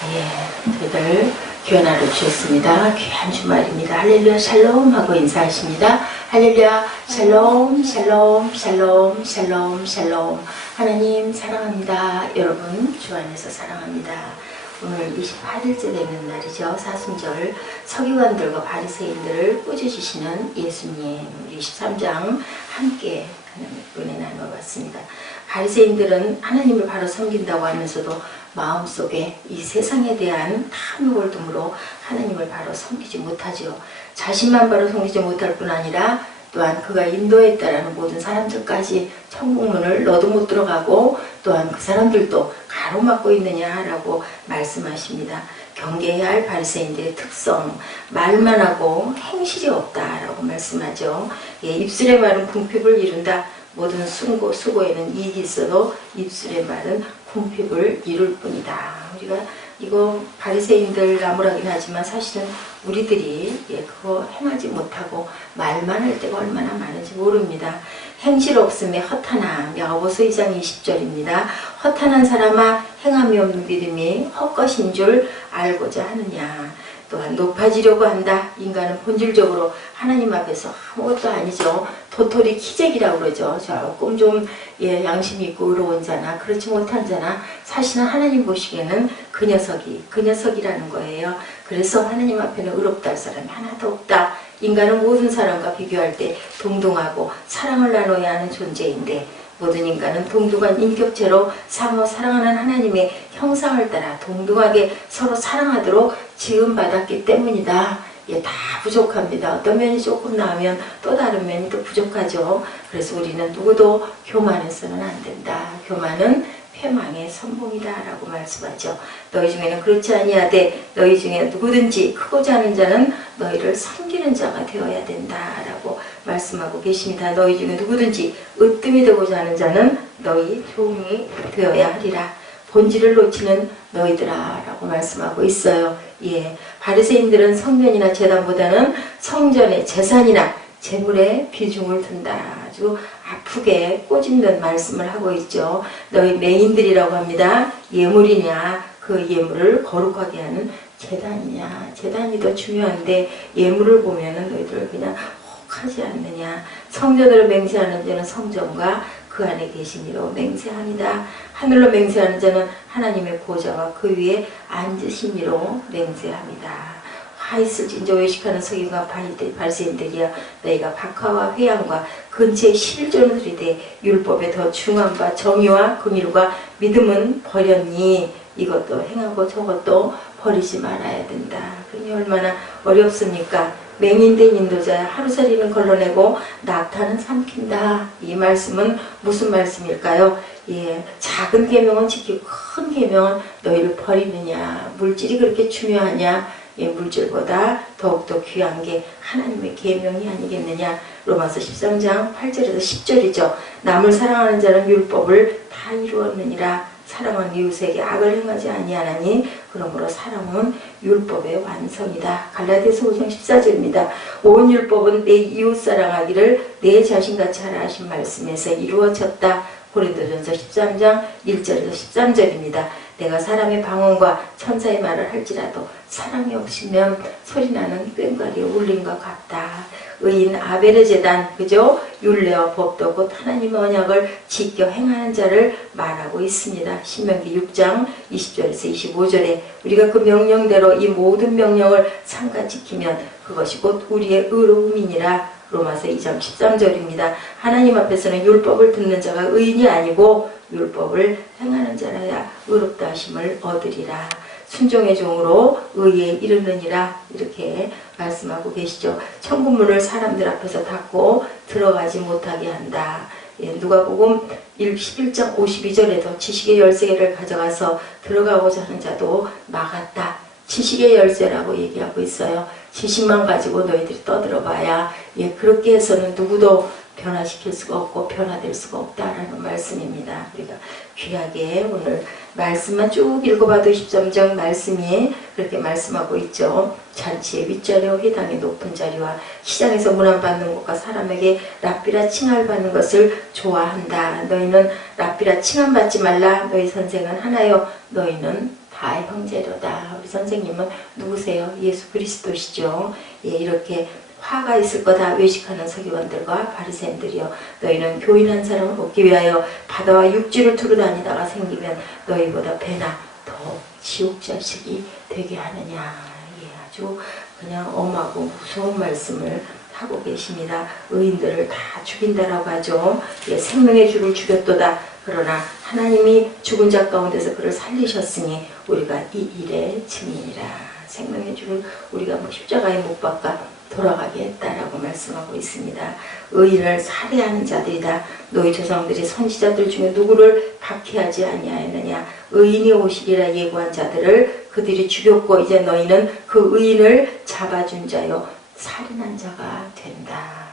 저희들 귀한 하루 주셨습니다. 귀한 주말입니다. 할렐루야 샬롬 하고 인사하십니다. 할렐루야 샬롬 샬롬 샬롬 샬롬 샬롬. 하나님 사랑합니다. 여러분 주 안에서 사랑합니다. 오늘 28일째 되는 날이죠. 사순절 서기관들과 바리새인들을 꾸짖으시는 예수님. 우리 13장 함께 은혜 나눠봤습니다. 바리새인들은 하나님을 바로 섬긴다고 하면서도 마음속에 이 세상에 대한 탐욕을 둠으로 하나님을 바로 섬기지 못하죠. 자신만 바로 섬기지 못할 뿐 아니라 또한 그가 인도했다라는 모든 사람들까지 천국문을 너도 못 들어가고 또한 그 사람들도 가로막고 있느냐라고 말씀하십니다. 경계해야 할 바리새인들의 특성, 말만 하고 행실이 없다라고 말씀하죠. 입술의 말은 궁핍을 이룬다. 모든 수고에는 이익이 있어도 입술의 말은 궁핍을 이룰 뿐이다. 우리가 이거 바리새인들 나무라긴 하지만 사실은 우리들이 그거 행하지 못하고 말만 할 때가 얼마나 많은지 모릅니다. 행실 없음에 허탄함. 야고보서 2장 20절입니다. 허탄한 사람아 행함이 없는 믿음이 헛것인 줄 알고자 하느냐. 또한 높아지려고 한다. 인간은 본질적으로 하나님 앞에서 아무것도 아니죠. 도토리 키재기라고 그러죠. 조금 좀 양심이 있고 의로운 자나 그렇지 못한 자나 사실은 하나님 보시기에는 그 녀석이라는 거예요. 그래서 하나님 앞에는 의롭다 할 사람이 하나도 없다. 인간은 모든 사람과 비교할 때 동등하고 사랑을 나눠야 하는 존재인데 모든 인간은 동등한 인격체로 상호 사랑하는 하나님의 형상을 따라 동등하게 서로 사랑하도록 지음받았기 때문이다. 다 부족합니다. 어떤 면이 조금 나으면 또 다른 면이 또 부족하죠. 그래서 우리는 누구도 교만해서는 안 된다. 교만은 패망의 선봉이다 라고 말씀하죠. 너희 중에는 그렇지 아니하되 너희 중에 누구든지 크고자 하는 자는 너희를 섬기는 자가 되어야 된다 라고 말씀하고 계십니다. 너희 중에 누구든지 으뜸이 되고자 하는 자는 너희 종이 되어야 하리라. 본질을 놓치는 너희들아 라고 말씀하고 있어요. 바리새인들은 성전이나 제단보다는 성전의 재산이나 재물에 비중을 둔다. 아주 아프게 꼬집는 말씀을 하고 있죠. 너희 맹인들이라고 합니다. 예물이냐 그 예물을 거룩하게 하는 제단이냐. 제단이 더 중요한데 예물을 보면은 너희들 그냥 혹하지 않느냐. 성전으로 맹세하는 자는 성전과 그 안에 계신 이로 맹세합니다. 하늘로 맹세하는 자는 하나님의 보좌와 그 위에 앉으신 이로 맹세합니다. 화 있을진저 외식하는 서기관과 바리새인들이야 너희가 박화와 회양과 근처에 실존을 들이되 율법에 더 중한 바 정의와 긍휼과 믿음은 버렸니. 이것도 행하고 저것도 버리지 말아야 된다. 그러니 얼마나 어렵습니까? 맹인된 인도자야 하루살이는 걸러내고 낙타는 삼킨다. 이 말씀은 무슨 말씀일까요? 작은 계명은 지키고 큰 계명은 너희를 버리느냐. 물질이 그렇게 중요하냐. 물질보다 더욱더 귀한 게 하나님의 계명이 아니겠느냐. 로마서 13장 8절에서 10절이죠. 남을 사랑하는 자는 율법을 다 이루었느니라. 사랑은 이웃에게 악을 행하지 아니하나니 그러므로 사랑은 율법의 완성이다. 갈라디아서 5장 14절입니다. 온 율법은 내 이웃 사랑하기를 내 자신같이 하라 하신 말씀에서 이루어졌다. 고린도전서 13장 1절에서 13절입니다. 내가 사람의 방언과 천사의 말을 할지라도 사랑이 없으면 소리나는 꽹과리의 울림과 같다. 의인 아벨의 제단, 그죠? 율례와 법도 곧 하나님의 언약을 지켜 행하는 자를 말하고 있습니다. 신명기 6장 20절에서 25절에 우리가 그 명령대로 이 모든 명령을 삼가 지키면 그것이 곧 우리의 의로움이니라. 로마서 2장 13절입니다. 하나님 앞에서는 율법을 듣는 자가 의인이 아니고 율법을 행하는 자라야 의롭다 하심을 얻으리라. 순종의 종으로 의에 이르느니라. 이렇게 말씀하고 계시죠. 천국문을 사람들 앞에서 닫고 들어가지 못하게 한다. 누가복음 11장 52절에도 지식의 열쇠를 가져가서 들어가고자 하는 자도 막았다. 지식의 열쇠라고 얘기하고 있어요. 지식만 가지고 너희들이 떠들어봐야 그렇게 해서는 누구도 변화시킬 수가 없고 변화될 수가 없다라는 말씀입니다. 우리가 귀하게 오늘 말씀만 쭉 읽어봐도 13장 말씀이 그렇게 말씀하고 있죠. 잔치의 윗자리와 회당의 높은 자리와 시장에서 문안받는 것과 사람에게 랍비라 칭함받는 것을 좋아한다. 너희는 랍비라 칭함받지 말라. 너희 선생은 하나요. 너희는 다 형제로다. 우리 선생님은 누구세요? 예수 그리스도시죠. 예, 이렇게 화가 있을 거다. 외식하는 서기관들과 바리새인들이여, 너희는 교인한 사람을 얻기 위하여 바다와 육지를 두루 다니다가 생기면 너희보다 배나 더 지옥 자식이 되게 하느냐. 예, 아주 그냥 엄하고 무서운 말씀을 하고 계십니다. 의인들을 다 죽인다라고 하죠. 예, 생명의 주를 죽였도다. 그러나 하나님이 죽은 자 가운데서 그를 살리셨으니 우리가 이 일의 증인이라. 생명의 주를 우리가 뭐 십자가에 못 박아 돌아가게 했다라고 말씀하고 있습니다. 의인을 살해하는 자들이다. 너희 조상들이 선지자들 중에 누구를 박해하지 아니하였느냐. 의인이 오시리라 예고한 자들을 그들이 죽였고 이제 너희는 그 의인을 잡아준 자요 살인한 자가 된다.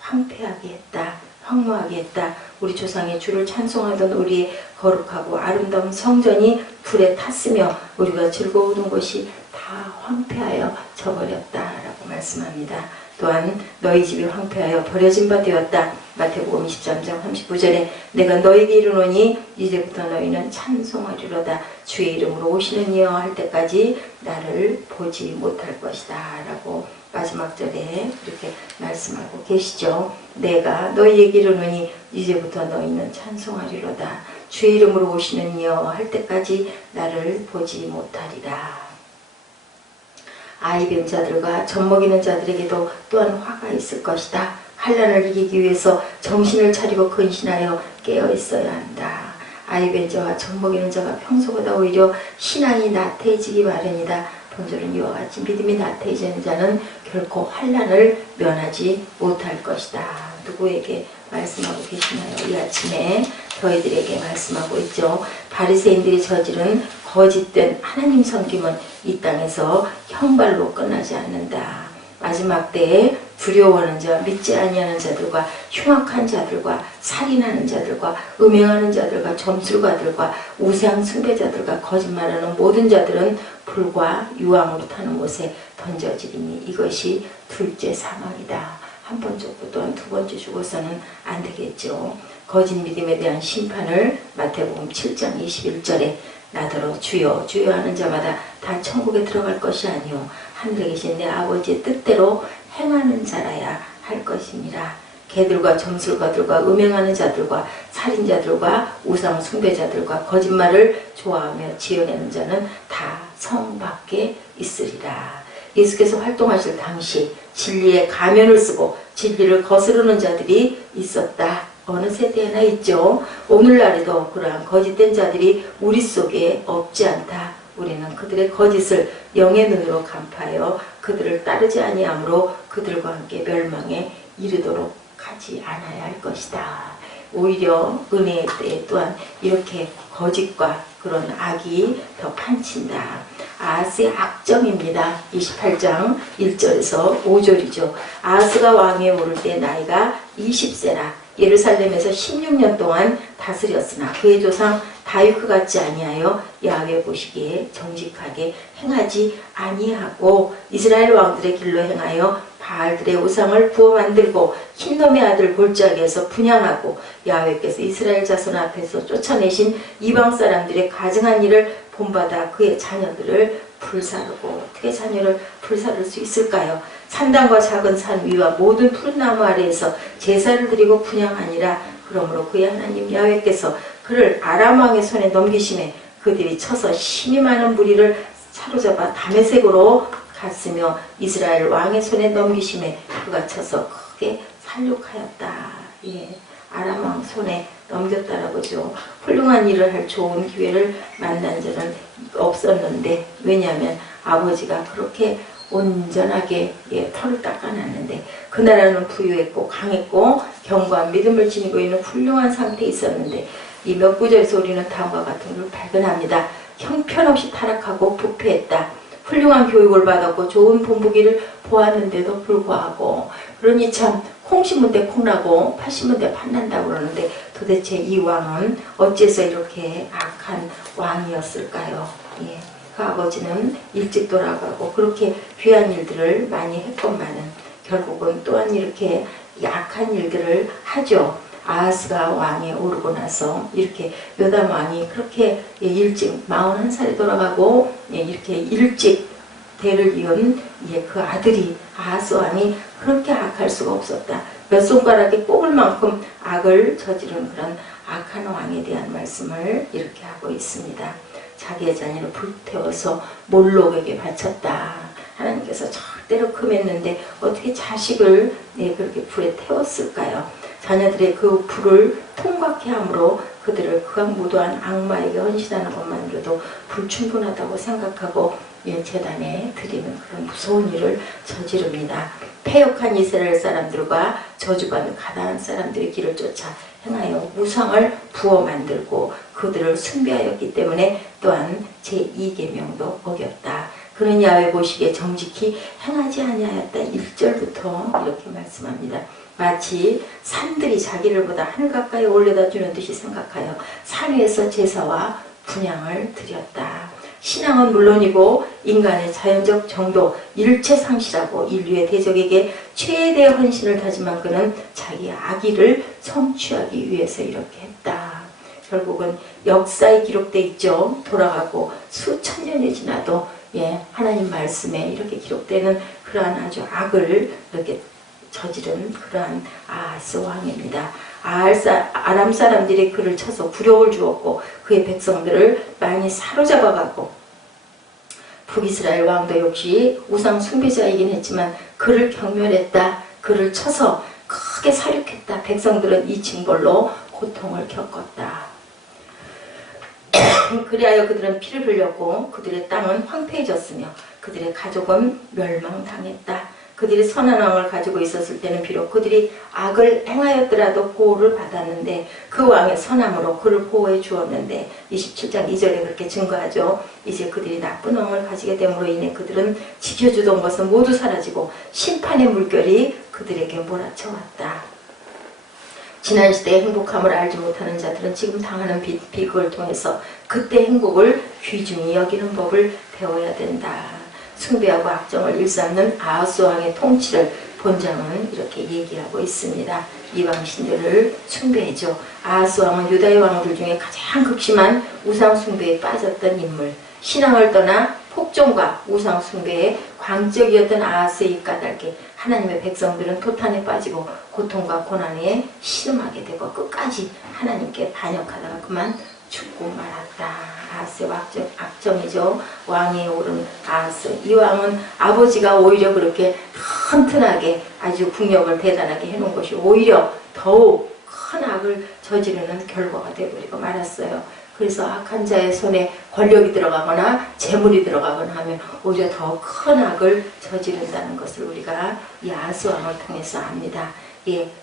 황폐하게 했다. 황무하게 했다. 우리 조상의 주를 찬송하던 우리의 거룩하고 아름다운 성전이 불에 탔으며 우리가 즐거우던 것이 다 황폐하여 져버렸다라고 말씀합니다. 또한 너희 집이 황폐하여 버려진 바 되었다. 마태복음 23장 39절에 내가 너희에게 이르노니 이제부터 너희는 찬송하리로다. 주의 이름으로 오시는 이여 할 때까지 나를 보지 못할 것이다 라고 마지막 절에 이렇게 말씀하고 계시죠. 내가 너희에게 이르노니 이제부터 너희는 찬송하리로다. 주의 이름으로 오시는 이여 할 때까지 나를 보지 못하리라. 아이 뱀 자들과 젖먹이는 자들에게도 또한 화가 있을 것이다. 환난을 이기기 위해서 정신을 차리고 근신하여 깨어 있어야 한다. 아이 뱀 자와 젖먹이는 자가 평소보다 오히려 신앙이 나태해지기 마련이다. 본절은 이와 같이 믿음이 나태해지는 자는 결코 환난을 면하지 못할 것이다. 누구에게 말씀하고 계시나요? 이 아침에 저희들에게 말씀하고 있죠. 바리새인들이 저지른 거짓된 하나님 섬김은 이 땅에서 형벌로 끝나지 않는다. 마지막 때에 두려워하는 자, 믿지 아니하는 자들과 흉악한 자들과 살인하는 자들과 음행하는 자들과 점술가들과 우상 숭배자들과 거짓말하는 모든 자들은 불과 유황으로 타는 못에 던져지리니 이것이 둘째 사망이다. 한 번 죽고 또한 두 번째 죽어서는 안 되겠죠. 거짓 믿음에 대한 심판을 마태복음 7장 21절에 나더러 주여 주여 하는 자마다 다 천국에 들어갈 것이 아니요 하늘에 계신 내 아버지의 뜻대로 행하는 자라야 할 것입니다. 개들과 점술가들과 음행하는 자들과 살인자들과 우상 숭배자들과 거짓말을 좋아하며 지어내는 자는 다 성 밖에 있으리라. 예수께서 활동하실 당시 진리의 가면을 쓰고 진리를 거스르는 자들이 있었다. 어느 세대에나 있죠. 오늘날에도 그러한 거짓된 자들이 우리 속에 없지 않다. 우리는 그들의 거짓을 영의 눈으로 간파하여 그들을 따르지 아니하므로 그들과 함께 멸망에 이르도록 하지 않아야 할 것이다. 오히려 은혜의 때에 또한 이렇게 거짓과 그런 악이 더 판친다. 아하스의 악점입니다. 28장 1절에서 5절이죠. 아하스가 왕위에 오를 때 나이가 20세라 예루살렘에서 16년 동안 다스렸으나 그의 조상 다윗과 같지 아니하여 야훼 보시기에 정직하게 행하지 아니하고 이스라엘 왕들의 길로 행하여 바알들의 우상을 부어 만들고 흰놈의 아들 골짜기에서 분향하고 야훼께서 이스라엘 자손 앞에서 쫓아내신 이방 사람들의 가증한 일을 본받아 그의 자녀들을 불사르고 어떻게 자녀를 불사를 수 있을까요? 산당과 작은 산 위와 모든 푸른 나무 아래에서 제사를 드리고 분향하니라. 그러므로 그의 하나님 야훼께서 그를 아람 왕의 손에 넘기심에 그들이 쳐서 힘이 많은 무리를 사로잡아 다메섹으로 갔으며 이스라엘 왕의 손에 넘기심에 그가 쳐서 크게 살육하였다. 예, 아람 왕 손에 넘겼다라고죠. 훌륭한 일을 할 좋은 기회를 만난 적은 없었는데 왜냐하면 아버지가 그렇게 온전하게 털을 닦아놨는데 그 나라는 부유했고 강했고 견고한 믿음을 지니고 있는 훌륭한 상태에 있었는데 이 몇 구절에서 우리는 다음과 같은 걸 발견합니다. 형편없이 타락하고 부패했다. 훌륭한 교육을 받았고 좋은 본보기를 보았는데도 불구하고 그러니 참 콩 심은 데 콩나고 팥 심은 데 팥난다고 그러는데 도대체 이 왕은 어째서 이렇게 악한 왕이었을까요? 예. 그 아버지는 일찍 돌아가고 그렇게 귀한 일들을 많이 했건만은 결국은 또한 이렇게 약한 일들을 하죠. 아하스가 왕에 오르고 나서 이렇게 요담 왕이 그렇게 일찍 41살에 돌아가고 이렇게 일찍 대를 이은 그 아들이 아하스 왕이 그렇게 악할 수가 없었다. 몇 손가락에 꼽을 만큼 악을 저지른 그런 악한 왕에 대한 말씀을 이렇게 하고 있습니다. 자기의 자녀를 불태워서 몰록에게 바쳤다. 하나님께서 절대로 금했는데 어떻게 자식을 그렇게 불에 태웠을까요? 자녀들의 그 불을 통과케 함으로 그들을 극악무도한 악마에게 헌신하는 것만으로도 불충분하다고 생각하고 제단에 드리는 그런 무서운 일을 저지릅니다. 패역한 이스라엘 사람들과 저주받은 가나안 사람들의 길을 쫓아 행하여 우상을 부어 만들고 그들을 숭배하였기 때문에 또한 제2계명도 어겼다. 그는 야훼 보시기에 정직히 행하지 아니하였다. 1절부터 이렇게 말씀합니다. 마치 산들이 자기를 보다 하늘 가까이 올려다 주는 듯이 생각하여 산 위에서 제사와 분향을 드렸다. 신앙은 물론이고 인간의 자연적 정도, 일체 상실하고 인류의 대적에게 최대의 헌신을 다짐한 그는 자기의 악의를 성취하기 위해서 이렇게 했다. 결국은 역사에 기록되어 있죠. 돌아가고 수천 년이 지나도 하나님 말씀에 이렇게 기록되는 그러한 아주 악을 이렇게 저지른 그러한 아하스 왕입니다. 아람 사람들이 그를 쳐서 굴욕을 주었고 그의 백성들을 많이 사로잡아가고 북이스라엘 왕도 역시 우상 숭배자이긴 했지만 그를 경멸했다. 그를 쳐서 크게 사륙했다. 백성들은 이 징벌로 고통을 겪었다. 그리하여 그들은 피를 흘렸고 그들의 땅은 황폐해졌으며 그들의 가족은 멸망당했다. 그들이 선한 왕을 가지고 있었을 때는 비록 그들이 악을 행하였더라도 보호를 받았는데 그 왕의 선함으로 그를 보호해 주었는데 27장 2절에 그렇게 증거하죠. 이제 그들이 나쁜 왕을 가지게 됨으로 인해 그들은 지켜주던 것은 모두 사라지고 심판의 물결이 그들에게 몰아쳐왔다. 지난 시대의 행복함을 알지 못하는 자들은 지금 당하는 비극을 통해서 그때 행복을 귀중히 여기는 법을 배워야 된다. 숭배하고 악정을 일삼는 아하스 왕의 통치를 본장은 이렇게 얘기하고 있습니다. 이방신들을 숭배해죠. 아하스 왕은 유다의 왕들 중에 가장 극심한 우상 숭배에 빠졌던 인물. 신앙을 떠나 폭정과 우상 숭배에 광적이었던 아하스의 입 까닭에 하나님의 백성들은 토탄에 빠지고 고통과 고난에 신음하게 되고 끝까지 하나님께 반역하다가 그만 죽고 말았다. 아하스의 악정이죠. 왕위에 오른 아하스. 이 왕은 아버지가 오히려 그렇게 튼튼하게 아주 국력을 대단하게 해놓은 것이 오히려 더욱 큰 악을 저지르는 결과가 되어버리고 말았어요. 그래서 악한 자의 손에 권력이 들어가거나 재물이 들어가거나 하면 오히려 더 큰 악을 저지른다는 것을 우리가 이 아하스 왕을 통해서 압니다.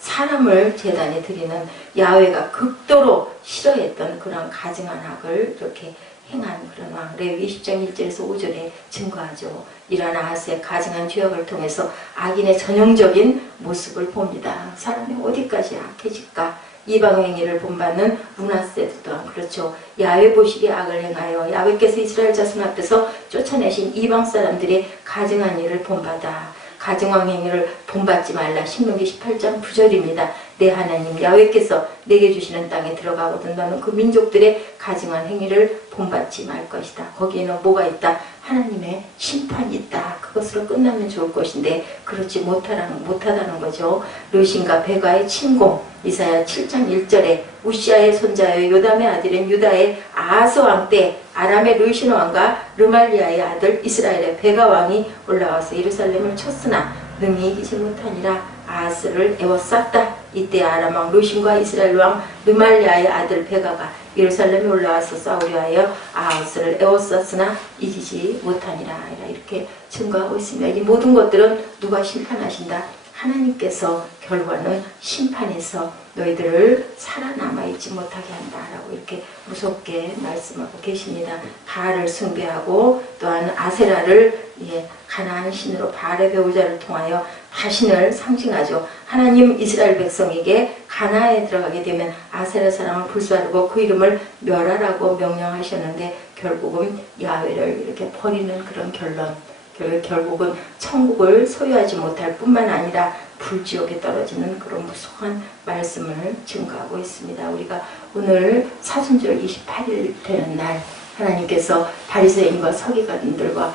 사람을 제단에 드리는 야훼가 극도로 싫어했던 그런 가증한 악을 이렇게 행한 그런 왕. 레위기 10장 1절에서 5절에 증거하죠. 이러한 아하스의 가증한 죄악을 통해서 악인의 전형적인 모습을 봅니다. 사람이 어디까지 악해질까? 이방행위를 본받는 므낫세 또한 그렇죠. 야훼 보시기에 악을 행하여 야훼께서 이스라엘 자손 앞에서 쫓아내신 이방 사람들이 가증한 일을 본받아 가증한 행위를 본받지 말라. 신명기 18장 9절입니다. 내 하나님 야훼께서 내게 주시는 땅에 들어가거든 너는 그 민족들의 가증한 행위를 본받지 말 것이다. 거기에는 뭐가 있다? 하나님의 심판이 있다. 그것으로 끝나면 좋을 것인데 그렇지 못하다는 거죠. 르신과 베가의 침공. 이사야 7장 1절에 우시아의 손자여 요담의 아들인 유다의 아하스 왕 때 아람의 르신 왕과 르말리아의 아들 이스라엘의 베가 왕이 올라와서 예루살렘을 쳤으나 능히 이기지 못하니라. 아하스를 에워쌌다. 이때 아람 왕 르신과 이스라엘 왕 르말리아의 아들 베가가 예루살렘에 올라와서 싸우려 하여 아하스를 에워쌌으나 이기지 못하니라. 이렇게 증거하고 있습니다. 이 모든 것들은 누가 심판하신다? 하나님께서 결과는 심판에서 너희들을 살아남아 있지 못하게 한다라고 이렇게 무섭게 말씀하고 계십니다. 바알을 숭배하고 또한 아세라를 가나안 신으로 바알의 배우자를 통하여 자신을 상징하죠. 하나님 이스라엘 백성에게 가나안에 들어가게 되면 아세라 사람을 불사르고 그 이름을 멸하라고 명령하셨는데 결국은 야훼를 이렇게 버리는 그런 결론. 결국은 천국을 소유하지 못할 뿐만 아니라 불지옥에 떨어지는 그런 무서운 말씀을 증거하고 있습니다. 우리가 오늘 사순절 28일 되는 날 하나님께서 바리새인과 서기관들과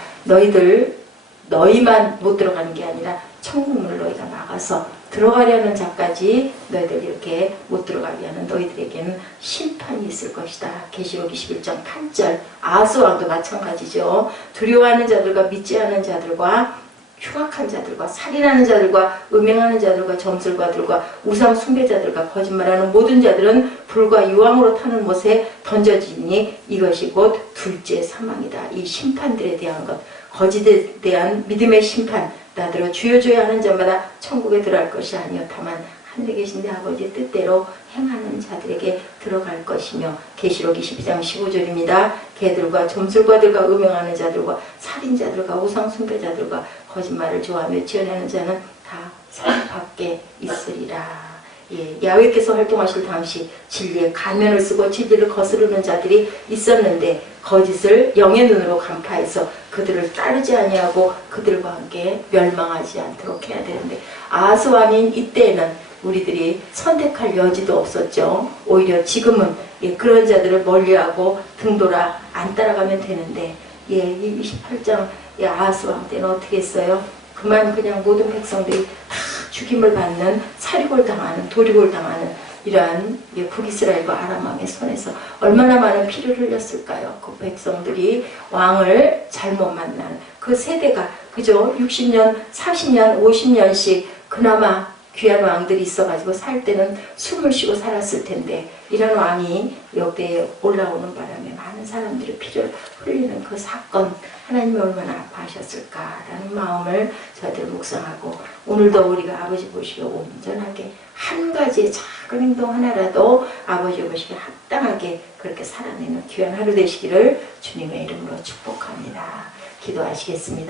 너희만 못 들어가는 게 아니라 천국문을 너희가 막아서 들어가려는 자까지 너희들 이렇게 못 들어가게 하는 너희들에게는 심판이 있을 것이다. 계시록 21장 8절. 아하스 왕도 마찬가지죠. 두려워하는 자들과 믿지 않는 자들과 흉악한 자들과 살인하는 자들과 음행하는 자들과 점술가들과 우상 숭배자들과 거짓말하는 모든 자들은 불과 유황으로 타는 못에 던져지니 이것이 곧 둘째 사망이다. 이 심판들에 대한 것, 거짓에 대한 믿음의 심판, 나더러 주여 주여 하는 자마다 천국에 들어갈 것이 아니요 다만 하늘에 계신 내 아버지의 뜻대로 행하는 자들에게 들어갈 것이며 계시록 22장 15절입니다. 개들과 점술가들과 음행하는 자들과 살인자들과 우상 숭배자들과 거짓말을 좋아하며 지어내는 자는 다 산 밖에 있으리라. 야훼께서 활동하실 당시 진리의 가면을 쓰고 진리를 거스르는 자들이 있었는데 거짓을 영의 눈으로 간파해서 그들을 따르지 아니하고 그들과 함께 멸망하지 않도록 해야 되는데 아하스 왕인 이때에는 우리들이 선택할 여지도 없었죠. 오히려 지금은 그런 자들을 멀리하고 등돌아 안 따라가면 되는데 이 28장 아하스 왕 때는 어떻게 했어요? 그만 그냥 모든 백성들이 다 죽임을 받는 사륙을 당하는 도륙을 당하는 이러한 북이스라엘과 아람 왕의 손에서 얼마나 많은 피를 흘렸을까요? 그 백성들이 왕을 잘못 만나는 그 세대가 그저 60년, 40년, 50년씩 그나마 귀한 왕들이 있어가지고 살 때는 숨을 쉬고 살았을 텐데 이런 왕이 역대에 올라오는 바람에 많은 사람들의 피를 흘리는 그 사건 하나님이 얼마나 아파하셨을까라는 마음을 저희들 묵상하고 오늘도 우리가 아버지 보시기에 온전하게 한 가지의 작은 행동 하나라도 아버지 보시기에 합당하게 그렇게 살아내는 귀한 하루 되시기를 주님의 이름으로 축복합니다. 기도하시겠습니다.